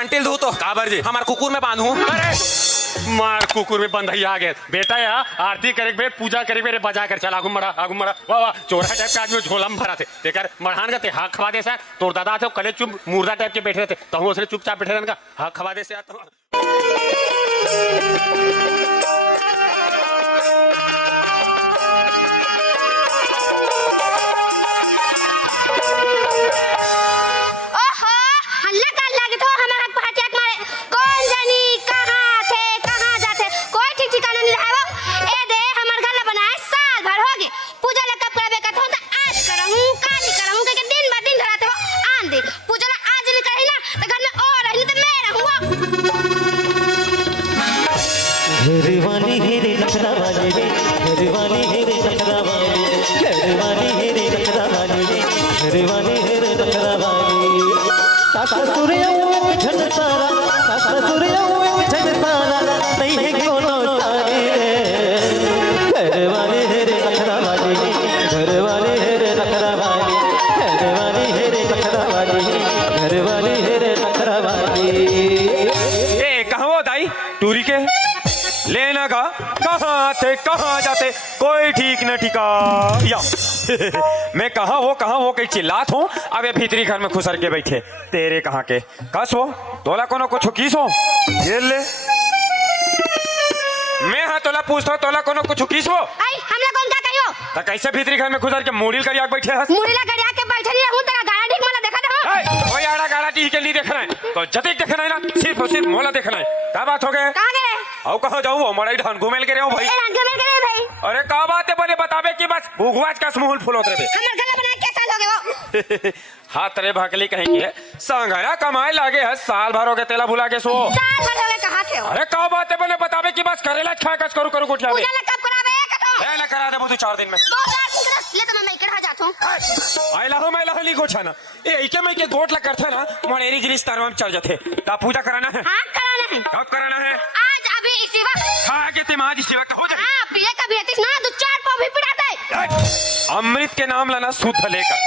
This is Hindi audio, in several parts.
घंटिल दू तो काबर जी हमार कुकुर में बांधू। अरे मार कुकुर में बंधैया आ गए बेटा या आरती करे बे पूजा करे बे बजा कर चल आगू मड़ा वाह वाह चोरा टाइप का आदमी झोला में भरा थे तेकर मरहान का हाथ खवा दे सर तोर दादा थे कले चुप मुर्दा टाइप के बैठे थे तो उसने चुपचाप बैठे रहने का हाथ खवा दे से घरवाली हेरे नखरा वाली रे घरवाली हेरे नखरा वाली घरवाली हेरे नखरा वाली रे घरवाली हेरे नखरा वाली सासुर आऊं झन सारा सासुर आऊं झन सारा नहीं है कोनो सारी रे घरवाली हेरे नखरा वाली घरवाली हेरे नखरा वाली घरवाली हेरे नखरा वाली घरवाली हेरे नखरा वाली। ए कहाँ दाई टूरी के लेना का कहाँ थे कहाँ जाते कोई ठीक न ठिका या मैं कहाँ वो कहीं चिल्लात हूँ अब ये भीतरी घर में खुसर के बैठे तेरे कहाँ के कस हो तोला कोनो कुछ किस हो ये ले मैं हाँ तोला पूछता हूँ तोला कोनो कुछ किस हो हमला कौन का कहियो तो कैसे भीतरी घर में खुसर के मूड़ी करिया बैठे हस मुड़ीला गरिया के बैठे नहीं हूं तका गाड़ा ठीक मला देखा दो ओए आड़ा गाड़ा टी के लिए देखना है तो जतिक देखना है ना सिर्फ और सिर्फ मोला देखना है क्या बात हो गए कहां गए आओ कहाँ जाऊँ मड़ाई ढान घुमेल के रहो भाई घुमेल के रहे भाई अरे का बात है बने बतावे कि बस भुगवाज का समूह फुलोत रहे हमर गला बना के साल हो गए वो हाथ रे भाकली कहेंगे संघरा कमाए लागे है साल भर हो गए तेला भुला के सो साल भर हो गए कहां थे अरे का बात है बने बतावे कि बस करेला खा कस करू गुठिया में पूजा कब करावे कतो ले करा दे बुधु 4 दिन में ले तो मैं इकड़ जाता हूं आई लाहो मैं लाहो ली गोछा ना ए इके में के गोट ला करथे ना मणेरी जिनिस तरवा में चढ़ जाथे का पूजा कराना है हां कराना है कब कराना है आज अभी इसी वक्त हां के तिमाज इसी वक्त हो जाए हां पिए का भेतिस ना दो चार पाव भी पिड़ाता है अमृत के नाम लाना शुद्ध लेकर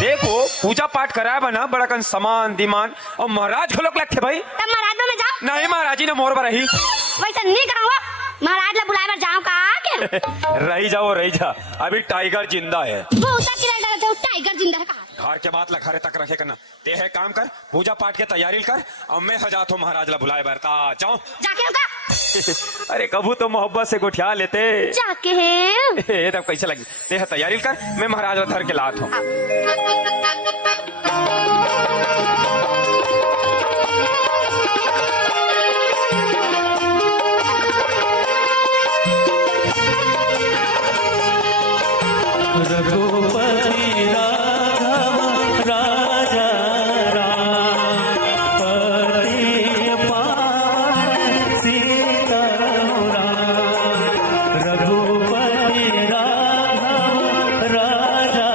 देखो पूजा पाठ कराया बना बड़ा कन समान दिमान और महाराज को लोग लगते भाई तब महाराज में जाओ नहीं महाराजी ने मोर रही वैसे नहीं कराऊंगा महाराज ला बुलाए बार जाऊं का रही जा अभी टाइगर जिंदा है वो उतर के डाल दे टाइगर जिंदा है कहां घर के बाद लखरे तक रखे करना ते है काम कर पूजा पाठ के तैयारी कर और मैं हजात हूँ महाराज ला बुलाए बरता जाओ जाके होगा अरे कबू तो मोहब्बत से गुठिया लेते जाके है ये तब कैसे लगी ते है तैयारी कर मैं महाराज ला धर के लात हूँ रघुपति राघव राजा राम पति पावन सीताराम रघुपति राघव राजा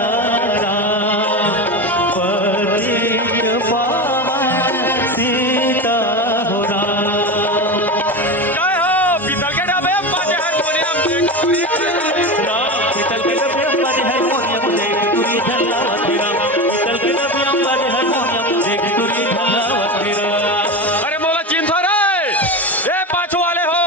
राम पति पावन सीताराम। जय हो पीतल के डब्बे बाजे हारमोनियम पीतल के डब्बे बाजे हारमोनियम देख तुरी झल्लावत तेरा पीतल के डब्बे बाजे हारमोनियम देख तुरी झल्लावत तेरा। अरे मोला चिंता रे ए पाछू वाले हो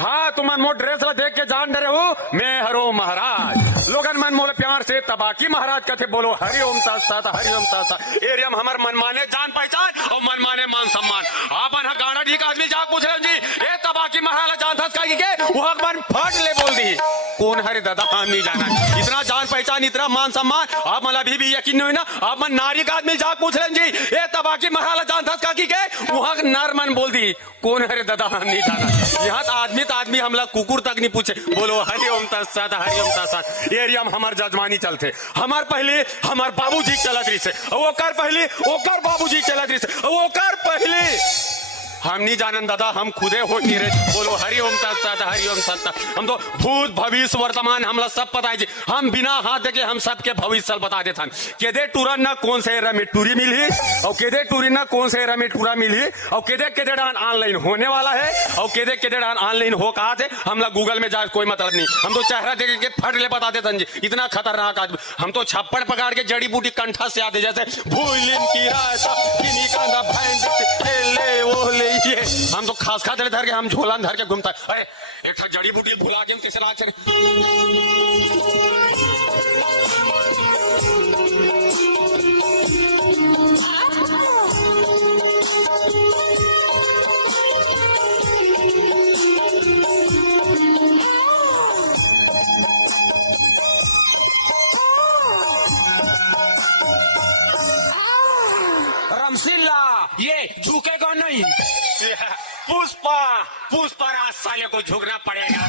हाँ तुम मन मोर ड्रेस ला देख के जान डरे हो मैं हरो महाराज लोगन मन मोले प्यार से तबाकी महाराज कहते बोलो हरि ओम तत्सत हरि ओम तत्सत एरियम हमार मनमाने जान पहचान और मनमाने मान सम्मान आपन गाड़ा ठीक आदमी जा पूछ रहे जी ए तबाकी महाराज जान थस का के वो मन फट ले बोल दी कौन हरे दादा हम नहीं जाना इतना जान पहचान इतना मान सम्मान आप मला भी यकीन नहीं ना आप मन नारी का आदमी जा पूछ रहे जी ए तबाकी महाराज जान थस का के वहां नर मन बोल दी कौन हरे दादा हम नहीं जाना यहाँ तो आदमी हमला कुकुर तक नहीं पूछे बोलो हरि ओम तत्सत हरि ओम तत्सत एरियम हमार जजमानी चलते हमार पहले हमार बाबूजी चलत रही से ओकर पहले ओकर बाबूजी चलत रही से ओकर पहले हम नहीं जानन दादा हम खुदे हो नहीं रहे बोलो हरि ओम तत्सत हरि ओम तत्सत हम तो भूत भविष्य वर्तमान हमला सब पता है हम बिना हाथ देखे हम सबके भविष्य बता देते हैं केदे टूरन ना कौन से एरा में टूरी मिली और केदे टूरी ना कौन से एरा में टूरा मिली और केदे डान ऑनलाइन होने वाला है और केदे डान ऑनलाइन हो कहा थे हमला गूगल में जाए कोई मतलब नहीं हम तो चेहरा देख के फट ले बता देते हैं इतना खतरनाक आदमी हम तो छप्पड़ पकड़ के जड़ी बूटी कंठा से आते जैसे भूलिन कीड़ा हम तो खास खा धर के हम झोला धर के घूमता है। अरे एक जड़ी बूटी भुला के कैसे ला चले। रमसिल्ला ये झुकेगा नहीं। पुष्पा पुष्पा राज साले को झुकना पड़ेगा।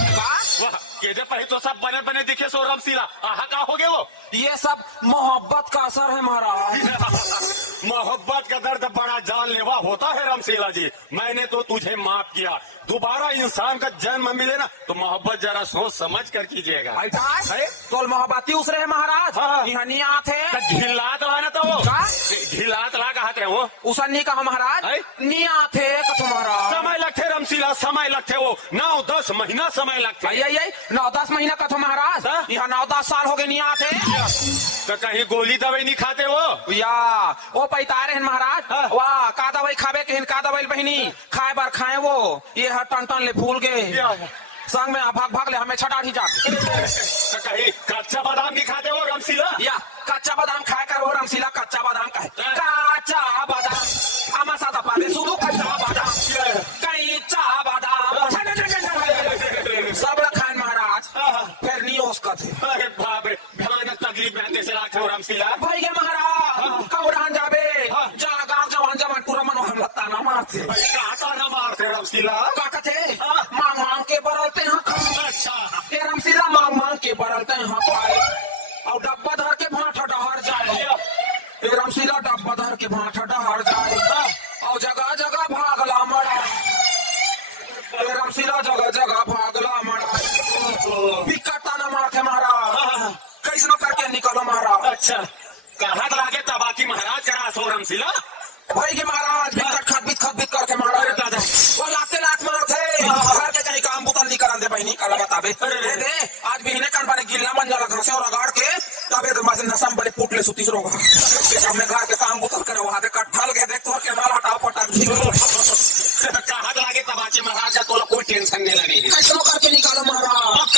वाह केदे पहले तो सब बने बने दिखे सो रमसीला आहा का हो गए वो। ये सब मोहब्बत का असर है महाराज। मोहब्बत का दर्द बड़ा जानलेवा होता है रमसीला जी। मैंने तो तुझे माफ किया, दोबारा इंसान का जन्म मिले ना तो मोहब्बत जरा सोच समझ कर कीजिएगा। तोल मोहब्बती उसरे है महाराज। हाँ। यहाँ निया थे ढिलात ला ना तो वो का? ढिलात ला कहा थे वो उसन्नी कहा महाराज। है? निया थे कथो महाराज। समय लगते रमसीला, समय लगते वो 9-10 महीना समय लगते। आई 9-10 महीना कथो महाराज। हाँ? यहाँ 9-10 साल हो गए निया थे। तो कहीं गोली दवाई नहीं खाते वो? या वो पैतारे हैं महाराज। हाँ। वाह का दवाई खावे के का दवाई बहनी खाए बार खाए वो ये हर टन टन ले फूल गए संग में भाग भाग ले हमें छटा ही जाके। तो कहीं कच्चा बादाम नहीं खाते वो रमसीला? या कच्चा बादाम खाए कर वो रमसीला कच्चा बादाम का है। कच्चा बादाम आमा सादा पाले सुदू कच्चा बादाम कच्चा बादाम सब खान महाराज। फिर नियोस का थे। अरे बाप रे भयानक तकलीफ में देश लाखे हो रमसीला। भाई के महाराज कौरान जाबे जा गांव जवान जवान पूरा मनो हम लगता ना मारते काटा ना मारते रमसीला। का कथे मांग मांग के बरलते हैं अच्छा ये रमसीला मांग मांग के बरलते हैं पाए और डब्बा धर के भाटा डहर जाए। ये रमसीला डब्बा धर के भाटा डहर जाए और जगह जगह भागला मरा। ये रमसीला जगह जगह भागला मरा बिकटा ना मारते महाराज। कैसनो करके निकलो महाराज। अच्छा कहा लागे तबाकी महाराज करा सो रमसीला। भाई के महाराज बिकट खत करके महाराज वो लाते लात मारते घर के कहीं काम बुतल नहीं करन दे बहनी कला बताबे। अरे दे आज भी हिने कान बारे गिल्ला मन जाला घर से और अगाड़ के तबे तो मासे नसम बड़े पुटले सुती रोगा हमने घर के काम बुतल करे वहां दे कटल के देख तोर के माल हटाओ पटक दी। कहा लागे तबाकी महाराज का तो कोई टेंशन नहीं लगी। कैसनो करके निकालो महाराज।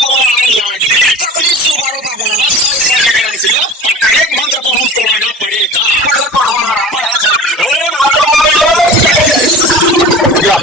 तकलीफ सुबारो का बोला रमसीला एक मंत्र को मुझको आना पड़ेगा। पढ़ो महाराज। या